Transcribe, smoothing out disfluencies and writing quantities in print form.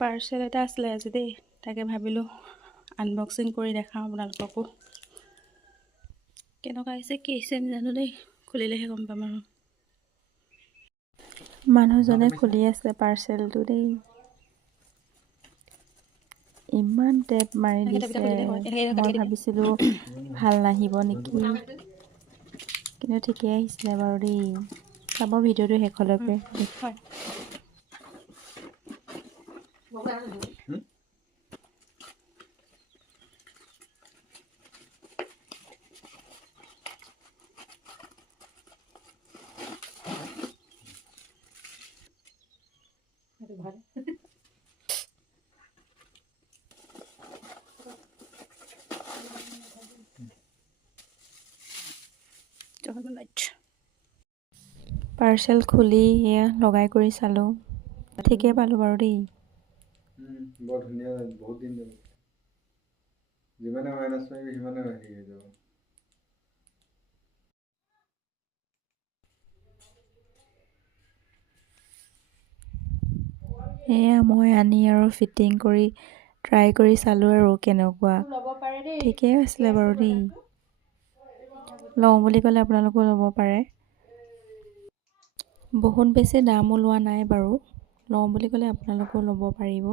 Parcel এটা আছিলে আজি দেই, তাকে ভাবিলোঁ আনবক্সিং কৰি দেখাওঁ আপোনালোককো। কেনেকুৱা আহিছে কি আহিছে নাজানো দেই, খুলিলেহে গম পাম আৰু। মানুহজনে খুলি আছে পাৰ্চেলটো দেই। ইমান টেপ মাৰি দিছে, মই ভাবিছিলোঁ ভাল নাহিব নেকি, কিন্তু ঠিকেই আহিছিলে বাৰু দেই। চাব ভিডিঅ'টো শেষলৈকে। পাৰ্চেল খুলি এয়া লগাই কৰি চালোঁ, ঠিকেই পালোঁ বাৰু দেই। বৰ ধুনীয়া, বহুত দিন যাব। যিমানে মাইনাছ মাৰিবি সিমানে হেৰি হৈ যাব। এয়া মই আনি আৰু ফিটিং কৰি ট্ৰাই কৰি চালোঁ আৰু কেনেকুৱা, ঠিকেই আছিলে বাৰু দেই। লওঁ বুলি ক'লে আপোনালোকেও ল'ব পাৰে। বহুত বেছি দামো লোৱা নাই বাৰু, লওঁ বুলি ক'লে আপোনালোকেও ল'ব পাৰিব।